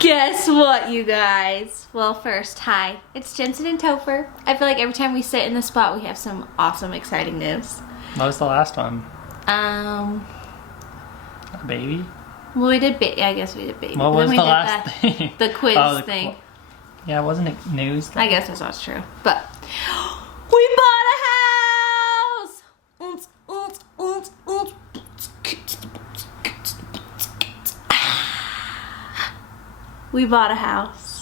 Guess what, you guys? Well, first, hi. It's Jensen and Topher. I feel like every time we sit in the spot, we have some awesome, exciting news. What was the last one? A baby? Well, we did baby. I guess we did baby. What was the last thing? The quiz thing. Yeah, wasn't it news? I guess that's not true. But we bought a house! We bought a house.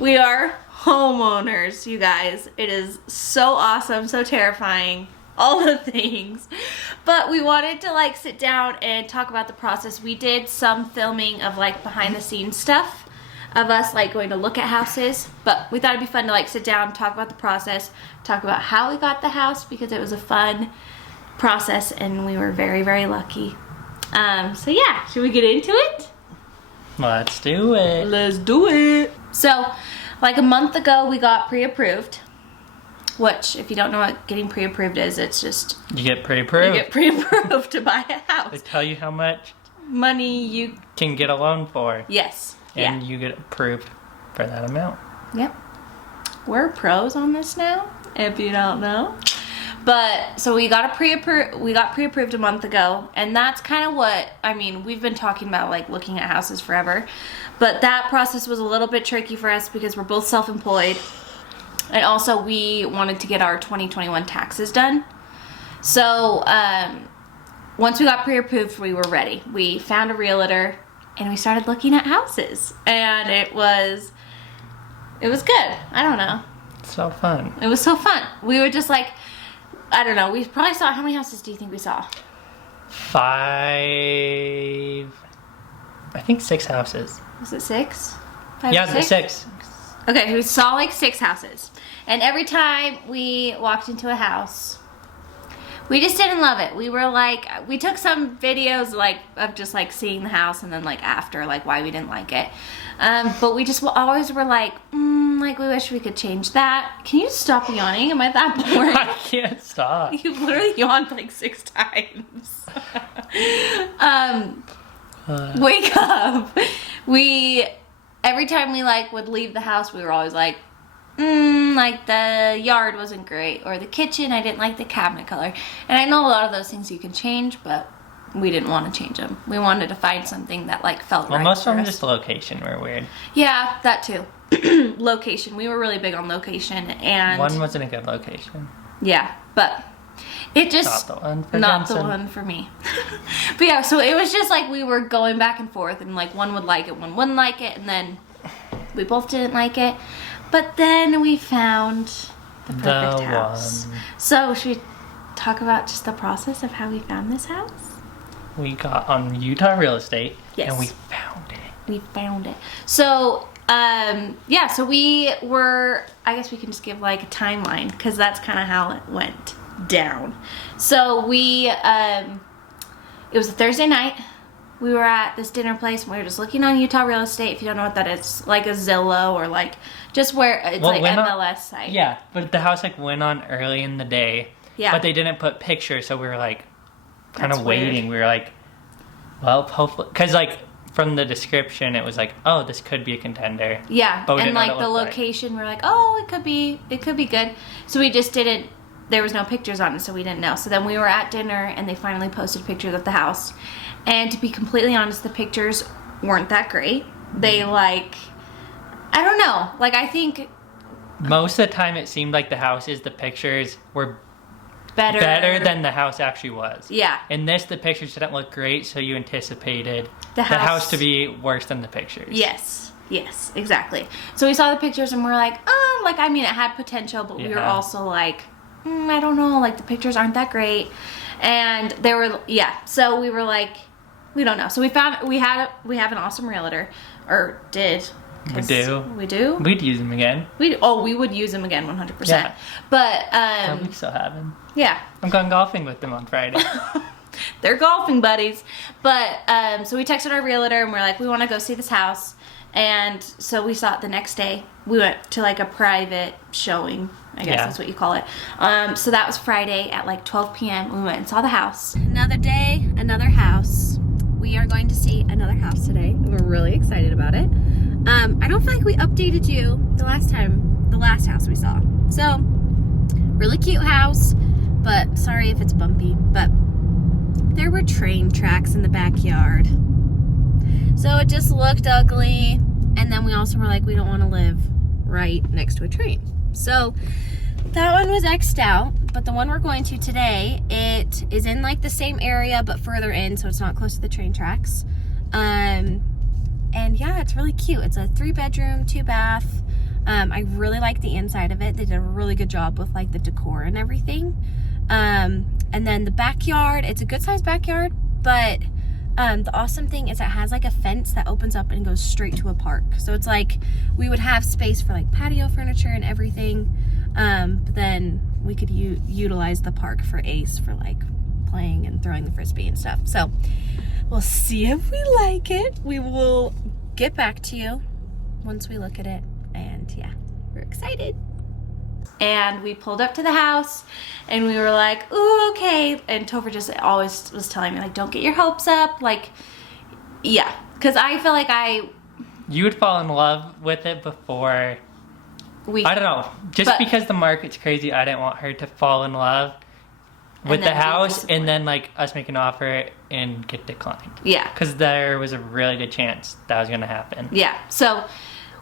We are homeowners, you guys. It is so awesome, so terrifying, all the things. But we wanted to like sit down and talk about the process. We did some filming of like behind the scenes stuff of us like going to look at houses, but we thought it'd be fun to like sit down, talk about the process, talk about how we got the house because it was a fun process and we were very, very lucky. So yeah, should we get into it? Let's do it. Let's do it. So, like a month ago, we got pre-approved, which, if you don't know what getting pre-approved is, it's just... You get pre-approved. You get pre-approved to buy a house. They tell you how much money you can get a loan for. Yes. And you get approved for that amount. Yep. We're pros on this now, if you don't know. But, so we got pre-approved a month ago, and that's kind of what, I mean, we've been talking about, like, looking at houses forever. But that process was a little bit tricky for us because we're both self-employed. And also we wanted to get our 2021 taxes done. So once we got pre-approved, we were ready. We found a realtor and we started looking at houses. And it was good. I don't know. So fun. It was so fun. We were just like, I don't know. We probably saw, how many houses do you think we saw? 5, I think 6 houses. Was it 6? 5 yeah, 6. Okay, we saw like 6 houses. And every time we walked into a house, we just didn't love it. We were like, we took some videos like of just like seeing the house and then like after like why we didn't like it. But we just always were like, like we wish we could change that. Can you stop yawning? Am I that boring? I can't stop. You literally yawned like 6 times. Wake up. Every time we like would leave the house, we were always like, like the yard wasn't great, or the kitchen, I didn't like the cabinet color. And I know a lot of those things you can change, but we didn't want to change them. We wanted to find something that like felt right. Well, most for of them us. just location were weird. Yeah, that too. Location. We were really big on location, and one wasn't a good location. Yeah, but it just not the one for not Jensen. the one for me. But yeah, so it was just like we were going back and forth, and like one would like it, one wouldn't like it, and then we both didn't like it. But then we found the perfect house. So should we talk about just the process of how we found this house? We got on Utah Real Estate, yes, and we found it. We found it. So yeah, so we were, I guess we can just give like a timeline because that's kind of how it went down. So we, it was a Thursday night. We were at this dinner place and we were just looking on Utah Real Estate. If you don't know what that is, like a Zillow or like just where it's like MLS site. Yeah, but the house like went on early in the day. Yeah. But they didn't put pictures, so we were like kind of weird. waiting. We were like, well, hopefully, because like from the description, it was like, oh, this could be a contender. Yeah, but and like the location, we were like, oh, it could be good. So we just didn't. There was no pictures on it, so we didn't know. So then we were at dinner, and they finally posted pictures of the house. And to be completely honest, the pictures weren't that great. They like, I don't know. Like I think most of the time, it seemed like the houses, the pictures were better than the house actually was. Yeah. In this, the pictures didn't look great, so you anticipated The house to be worse than the pictures. Yes, exactly. So we saw the pictures and we're like, oh, like, I mean, it had potential, but we were also like, I don't know, like, the pictures aren't that great. And they were, so we were like, we don't know. So we have an awesome realtor, or did. We do. We do? We'd use them again. We would use them again 100%. Yeah. But, we still have them. Yeah. I'm going golfing with them on Friday. They're golfing buddies. But, so we texted our realtor and we're like, we want to go see this house. And so we saw it the next day. We went to like a private showing, I guess that's what you call it. So that was Friday at like 12 p.m. We went and saw the house. Another day, another house. We are going to see another house today. We're really excited about it. I don't feel like we updated you the last house we saw. So, really cute house, but sorry if it's bumpy, but there were train tracks in the backyard. So it just looked ugly, and then we also were like, we don't want to live right next to a train. So that one was X'd out, but the one we're going to today, it is in like the same area, but further in, so it's not close to the train tracks. And yeah, it's really cute. It's a 3-bedroom, 2-bath. I really like the inside of it. They did a really good job with like the decor and everything. And then the backyard, it's a good sized backyard, but the awesome thing is it has like a fence that opens up and goes straight to a park. So it's like we would have space for like patio furniture and everything. But then we could utilize the park for Ace for like playing and throwing the frisbee and stuff. So we'll see if we like it. We will get back to you once we look at it. And yeah, we're excited. And we pulled up to the house and we were like, ooh, okay. And Topher just always was telling me, like, don't get your hopes up. Like, yeah. Because I feel like you would fall in love with it before. I don't know. Because the market's crazy, I didn't want her to fall in love with the house and then like us make an offer and get declined. Yeah. Because there was a really good chance that was going to happen. Yeah. So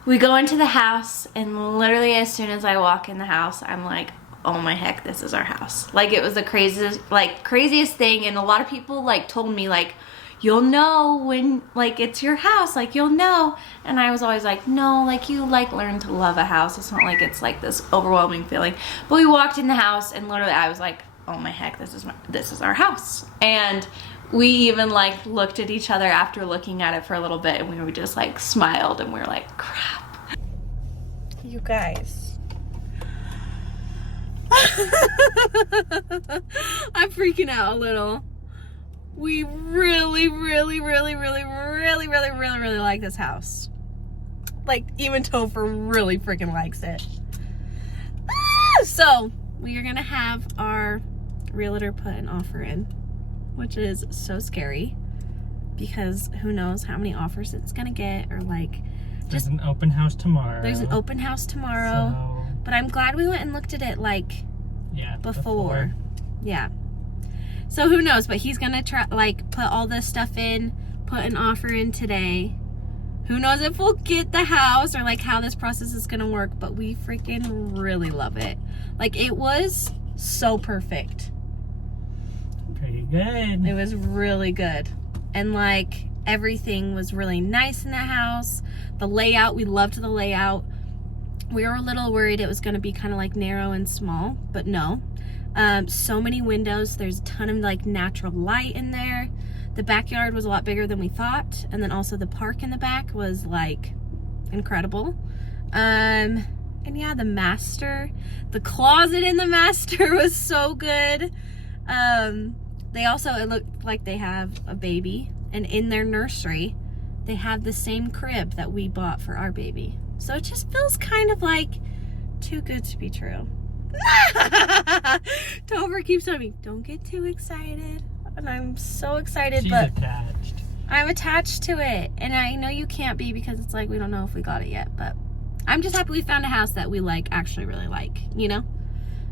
we go into the house and literally as soon as I walk in the house, I'm like, oh my heck, this is our house. Like it was the craziest thing. And a lot of people like told me like, you'll know when like it's your house, like you'll know. And I was always like, no, like you like learn to love a house. It's not like it's like this overwhelming feeling. But we walked in the house and literally I was like, oh my heck, this is our house. And we even like looked at each other after looking at it for a little bit and we were just like smiled and we were like, crap. You guys. I'm freaking out a little. We really like this house. Like even Topher really freaking likes it. So we are gonna have our realtor put an offer in, which is so scary because who knows how many offers it's gonna get, or like there's an open house tomorrow. So, but I'm glad we went and looked at it like before. Yeah. So who knows, but he's gonna try like put all this stuff in, put an offer in today. Who knows if we'll get the house or like how this process is gonna work, but we freaking really love it. Like it was so perfect. Pretty good. It was really good. And like everything was really nice in the house. The layout, we loved the layout. We were a little worried it was gonna be kind of like narrow and small, but no. So many windows. There's a ton of like natural light in there. The backyard was a lot bigger than we thought. And then also the park in the back was like incredible. And yeah, the closet in the master was so good. They also, it looked like they have a baby, and in their nursery, they have the same crib that we bought for our baby. So it just feels kind of like too good to be true. Topher keeps telling me, don't get too excited. And I'm so excited. She's but attached. I'm attached to it. And I know you can't be because it's like we don't know if we got it yet. But I'm just happy we found a house that we like, actually really like, you know?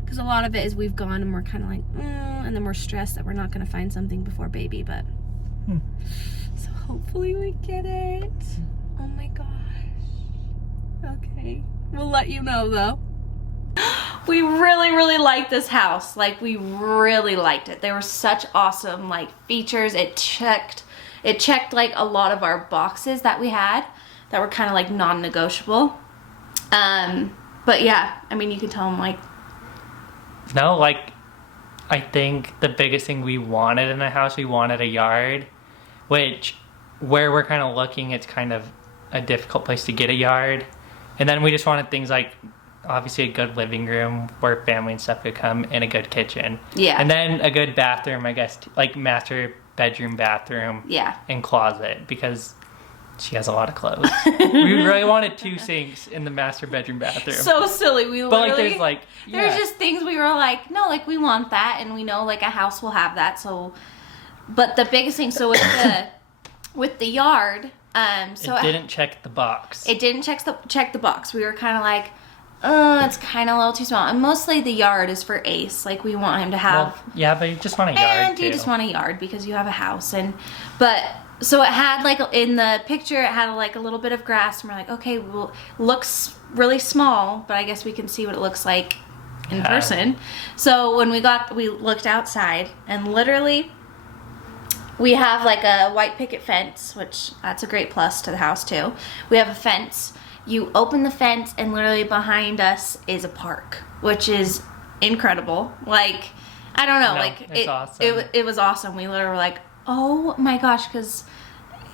Because a lot of it is we've gone and we're kind of like, and then we're stressed that we're not going to find something before baby. But so hopefully we get it. Oh my gosh. Okay. We'll let you know though. we really, really liked this house. Like, we really liked it. There were such awesome, like, features. It checked, like, a lot of our boxes that we had that were kind of, like, non-negotiable. But, yeah, I mean, you could tell them, like... No, like, I think the biggest thing we wanted in a house, we wanted a yard, which, where we're kind of looking, it's kind of a difficult place to get a yard. And then we just wanted things like... obviously a good living room where family and stuff could come, and a good kitchen. Yeah. And then a good bathroom, I guess, like master bedroom, bathroom. Yeah. And closet, because she has a lot of clothes. We really wanted 2 sinks in the master bedroom, bathroom. So silly. But like there's just things we were like, no, like we want that, and we know like a house will have that. So, but the biggest thing, so with the yard, so it didn't check the box. It didn't check the box. We were kind of like, it's kind of a little too small. And mostly the yard is for Ace. Like, we want him to have... Well, yeah, but you just want a yard, and you just want a yard because you have a house. But, so it had, like, in the picture, it had, like, a little bit of grass. And we're like, okay, well, looks really small, but I guess we can see what it looks like in person. So, when we looked outside, and literally... we have, like, a white picket fence, which that's a great plus to the house, too. We have a fence. You open the fence, and literally behind us is a park, which is incredible. Like, I don't know. No, like, it's awesome. It was awesome. We literally were like, oh my gosh, because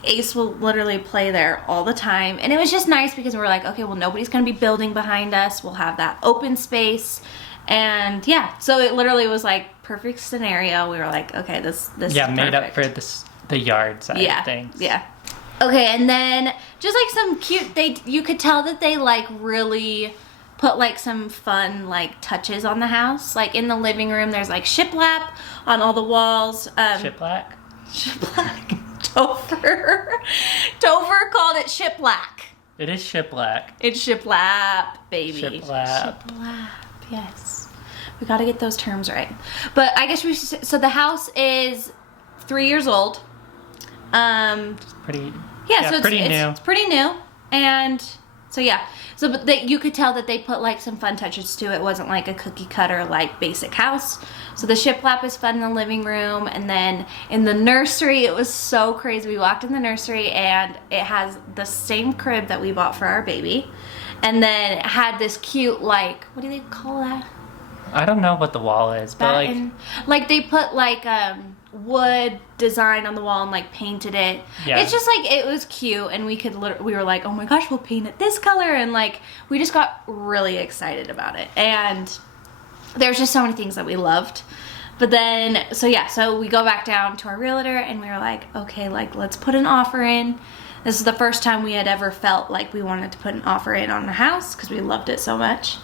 Ace will literally play there all the time. And it was just nice because we were like, okay, well, nobody's going to be building behind us. We'll have that open space. And yeah, so it literally was like perfect scenario. We were like, okay, this is made up perfect. for the yard side of things. Yeah. Okay, and then just like some cute, you could tell that they like really put like some fun like touches on the house. Like in the living room, there's like shiplap on all the walls. Shiplap? Shiplap. Topher called it shiplap. It is shiplap. It's shiplap, baby. Shiplap. Shiplap, yes. We got to get those terms right. But I guess so the house is 3 years old. Pretty... Yeah, so pretty new. It's pretty new, and so yeah. So, but you could tell that they put like some fun touches to it. It wasn't like a cookie cutter like basic house. So the shiplap is fun in the living room, and then in the nursery, it was so crazy. We walked in the nursery, and it has the same crib that we bought for our baby, and then it had this cute like, what do they call that? I don't know what the wall is, but like they put like wood design on the wall and like painted it. Yeah. It's just like, it was cute, and we were like, oh my gosh, we'll paint it this color, and like we just got really excited about it. And there's just so many things that we loved. But then so we go back down to our realtor, and we were like, okay, like let's put an offer in. This is the first time we had ever felt like we wanted to put an offer in on a house because we loved it so much.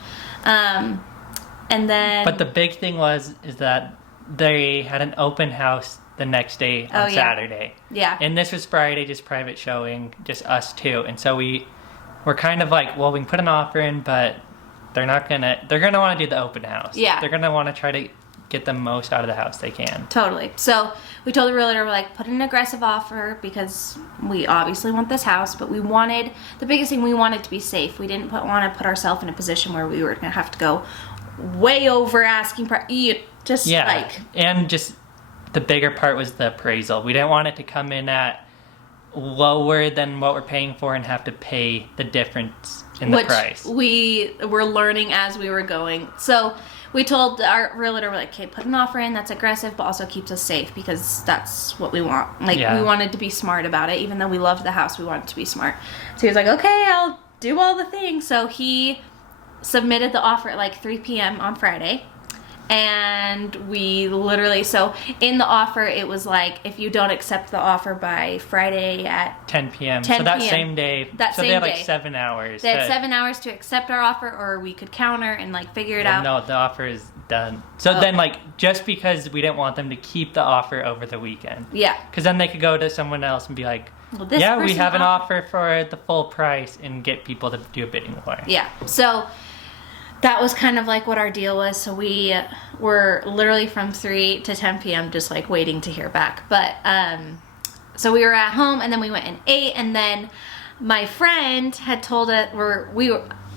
And then... But the big thing is that they had an open house the next day on Saturday. Yeah. And this was Friday, just private showing, just us two. And so we're kind of like, well, we can put an offer in, but they're going to want to do the open house. Yeah. They're going to want to try to get the most out of the house they can. Totally. So we told the realtor, we're like, put an aggressive offer because we obviously want this house, but the biggest thing, we wanted to be safe. We didn't want to put ourselves in a position where we were going to have to go way over asking price. And just the bigger part was the appraisal. We didn't want it to come in at lower than what we're paying for and have to pay the difference in the price. We were learning as we were going. So we told our realtor, we're like, okay, put an offer in that's aggressive but also keeps us safe, because that's what we want. Like, we wanted to be smart about it. Even though we loved the house, we wanted to be smart. So he was like, okay, I'll do all the things. So he submitted the offer at like 3 p.m. on Friday. And we literally, so in the offer, it was like, if you don't accept the offer by Friday at 10 p.m. 10 so that p.m. same day, they had like 7 hours. They had 7 hours to accept our offer, or we could counter and like figure it out. No, the offer is done. So then like, just because we didn't want them to keep the offer over the weekend. Yeah. Because then they could go to someone else and be like, well, yeah, we have an offer for the full price, and get people to do a bidding war. Yeah. So that was kind of like what our deal was. So we were literally from 3 to 10 p.m. just like waiting to hear back. But so we were at home, and then we went and ate, and then my friend had told us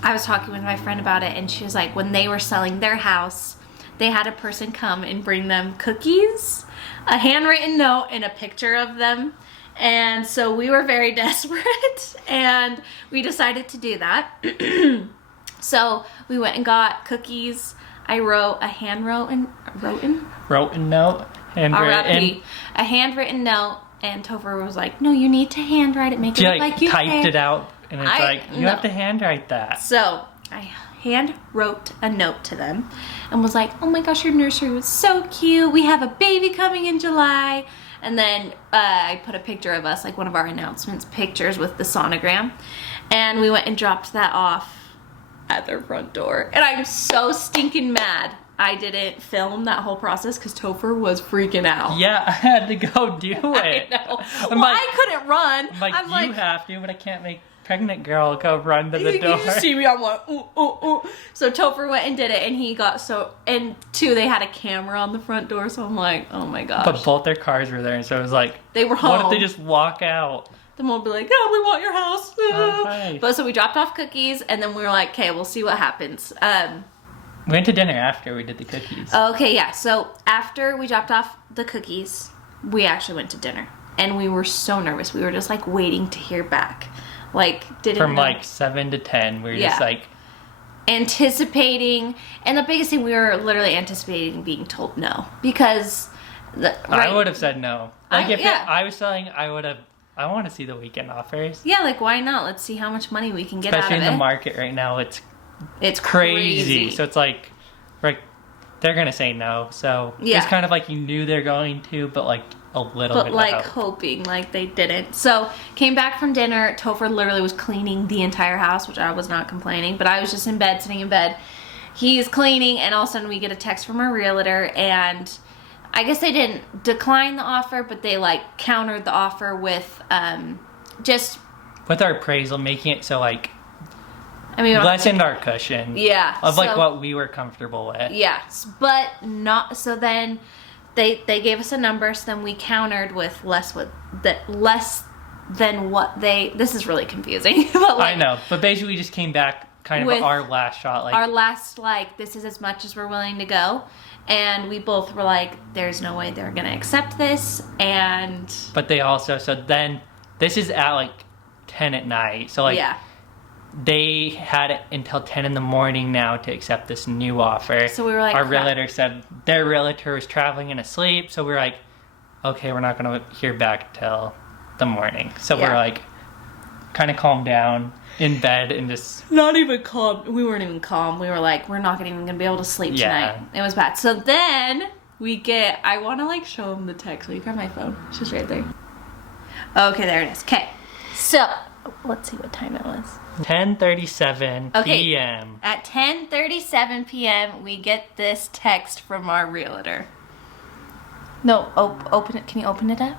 I was talking with my friend about it, and she was like, when they were selling their house, they had a person come and bring them cookies, a handwritten note, and a picture of them. And so we were very desperate, and we decided to do that. So we went and got cookies. I wrote a handwritten note, a handwritten note, and Topher was like, "No, you need to handwrite it. Make it look like you typed it out." And it's you have to handwrite that. So I hand wrote a note to them and was like, "Oh my gosh, your nursery was so cute. We have a baby coming in July." And then I put a picture of us, like one of our announcements pictures with the sonogram. And we went and dropped that off at their front door. And I'm so stinking mad I didn't film that whole process because Topher was freaking out. Yeah, I had to go do it. I know. I couldn't run. I'm like, you have to, but I can't make pregnant girl go run to the door. You see me, I'm like, ooh, ooh, ooh. So Topher went and did it, and he got and two, they had a camera on the front door, so I'm like, oh my gosh. But both their cars were there, and so it was like, they were home. What if they just walk out? Then we'll be like, yeah, we want your house. Okay. But so we dropped off cookies, and then we were like, okay, we'll see what happens. We went to dinner after we did the cookies. Okay, yeah. So after we dropped off the cookies, we actually went to dinner. And we were so nervous. We were just like waiting to hear back. Like, From like 7 to 10, we were just like... anticipating. And the biggest thing, we were literally anticipating being told no. Because... I would have said no. Like, I was selling, I want to see the weekend offers. Yeah, like, why not? Let's see how much money we can get out of it. Especially in the market right now, it's crazy. So it's like they're gonna say no. So it's kind of like you knew they're going to, but like a little bit like hoping like they didn't. So came back from dinner. Topher literally was cleaning the entire house, which I was not complaining, but I was just in bed, sitting in bed. He's cleaning, and all of a sudden we get a text from our realtor, and I guess they didn't decline the offer, but they like countered the offer with just with our appraisal, making it so like. I mean, lessened our cushion. Yeah. Of like what we were comfortable with. Yeah. But not, so then they gave us a number, so then we countered with less than what this is really confusing. But like, I know. But basically we just came back kind of our last shot. Like, our last, like, this is as much as we're willing to go. And we both were like, there's no way they're going to accept this. And. But they also, so then this is at like 10 at night. So like. Yeah. They had it until 10 in the morning now to accept this new offer. So we were like, our realtor said their realtor was traveling and asleep. So we were like, okay, we're not going to hear back till the morning. So we're like, kind of calmed down in bed and just... Not even calm. We weren't even calm. We were like, we're not even going to be able to sleep tonight. It was bad. So then we get... I want to like show them the text. Will you grab my phone? It's just right there. Okay, there it is. Okay. So, let's see what time it was. 10:37 p.m. At 10:37 p.m., we get this text from our realtor. No, open it. Can you open it up?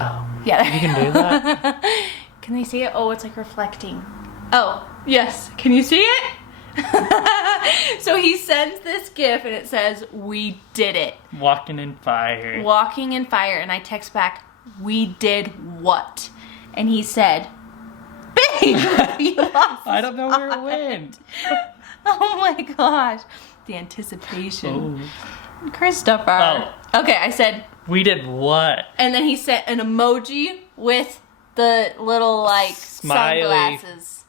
Oh. Yeah. You can do that? Can they see it? Oh, it's like reflecting. Oh, yes. Can you see it? So he sends this GIF and it says, "We did it. Walking in fire." Walking in fire. And I text back, "We did what?" And he said, "Babe, you lost." I don't know where it went. Oh my gosh. The anticipation. Oh. Christopher. Oh. Okay, I said, "We did what?" And then he sent an emoji with the little like smiley sunglasses.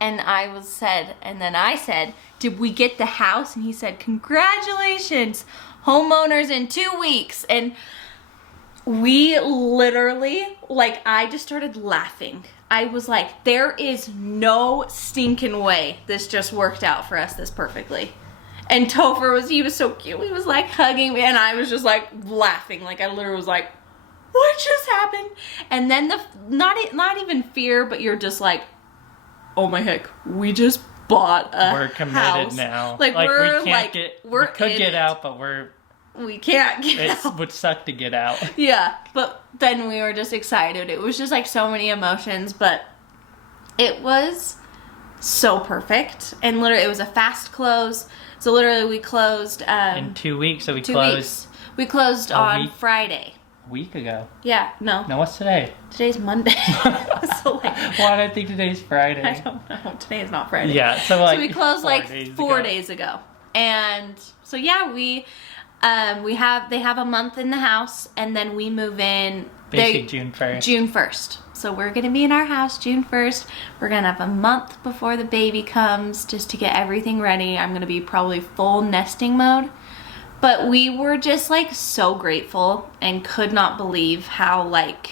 And then I said, "Did we get the house?" And he said, "Congratulations, homeowners in 2 weeks." And we literally, like, I just started laughing. I was like, there is no stinking way this just worked out for us this perfectly. And Topher he was so cute. He was like hugging me and I was just like laughing. Like I literally was like, what just happened? And then not even fear, but you're just like, oh my heck, we just bought a We're committed house. now. Like we're we could get out, but we can't get out. It would suck to get out. Yeah, but then we were just excited. It was just like so many emotions, but it was so perfect. And literally, it was a fast close. So literally, we closed... in 2 weeks, so we 2 closed... weeks. We closed on Friday. week ago. Yeah, no. No, what's today? Today's Monday. So like, why did I think today's Friday? I don't know. Today is not Friday. Yeah, so like we closed like 4 days ago. And so yeah, they have a month in the house, and then we move in basically June 1st. June 1st. So we're gonna be in our house June 1st. We're gonna have a month before the baby comes just to get everything ready. I'm gonna be probably full nesting mode. But we were just like so grateful and could not believe how it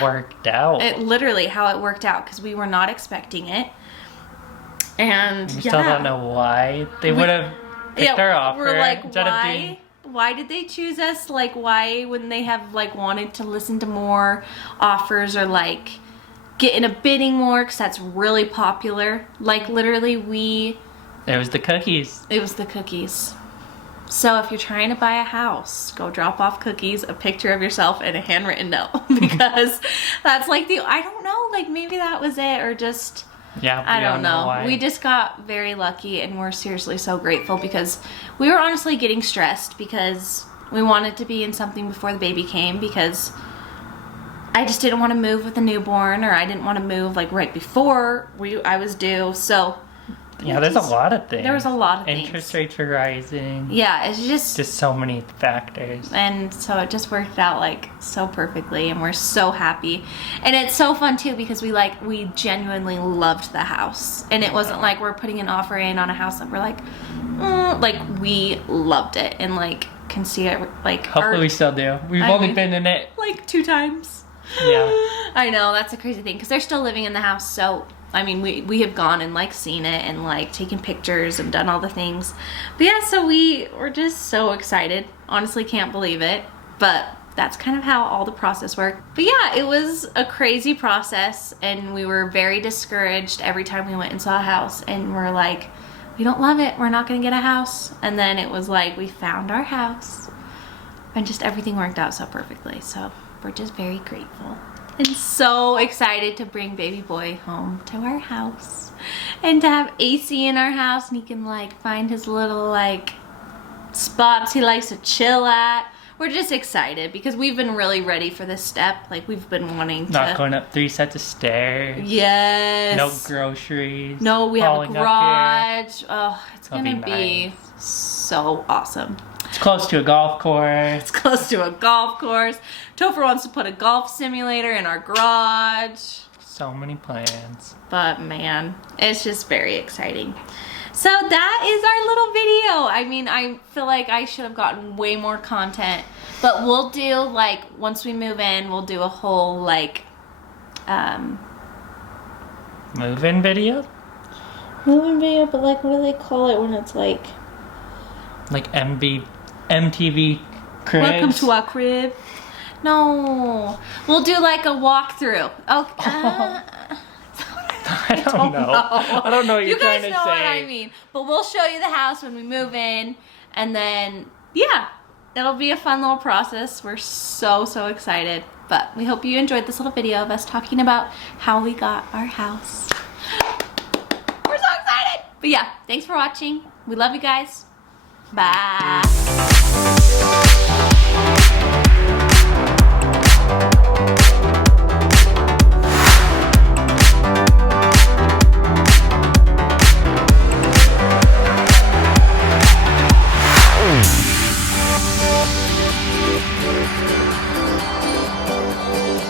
worked out. Literally how it worked out, because we were not expecting it. And we still don't know why they would have picked our offer. We're like, why did they choose us? Like, why wouldn't they have like wanted to listen to more offers or like get in a bidding war, because that's really popular. Like literally it was the cookies. It was the cookies. So if you're trying to buy a house, go drop off cookies, a picture of yourself, and a handwritten note. Because that's like I don't know, like maybe that was it, or just, I don't know. Why. We just got very lucky, and we're seriously so grateful, because we were honestly getting stressed because we wanted to be in something before the baby came, because I just didn't want to move with a newborn, or I didn't want to move like right before I was due. So yeah, there's a lot of things. There was a lot of things. Interest rates are rising. Yeah, it's just so many factors. And so it just worked out like so perfectly, and we're so happy. And it's so fun too, because we genuinely loved the house. And it wasn't like we're putting an offer in on a house that we're like we loved it, and like can see it like hopefully we still do. We've only been in it like 2 times. Yeah. I know, that's a crazy thing, because they're still living in the house, so I mean, we have gone and like seen it and like taken pictures and done all the things. But yeah, so we're just so excited. Honestly, can't believe it. But that's kind of how all the process worked. But yeah, it was a crazy process, and we were very discouraged every time we went and saw a house, and we're like, we don't love it. We're not gonna get a house. And then it was like, we found our house, and just everything worked out so perfectly. So we're just very grateful. And so excited to bring baby boy home to our house, and to have AC in our house, and he can like find his little like spots he likes to chill at. We're just excited because we've been really ready for this step. Like, we've been wanting to. Not going up 3 sets of stairs. Yes. No groceries. No, we have a garage. Oh, it's gonna be nice. So awesome. It's close to a golf course. It's close to a golf course. Topher wants to put a golf simulator in our garage. So many plans. But man, it's just very exciting. So that is our little video. I mean, I feel like I should have gotten way more content. But we'll do, like, once we move in, we'll do a whole, like, move-in video? Move-in video, but, like, what do they call it when it's, like... Like MTV cribs? Welcome to our crib. No. We'll do, like, a walkthrough. Okay. I don't know. I don't know what you're trying to say. You guys know what I mean. But we'll show you the house when we move in. And then, yeah, it'll be a fun little process. We're so, so excited. But we hope you enjoyed this little video of us talking about how we got our house. We're so excited. But yeah, thanks for watching. We love you guys. Bye.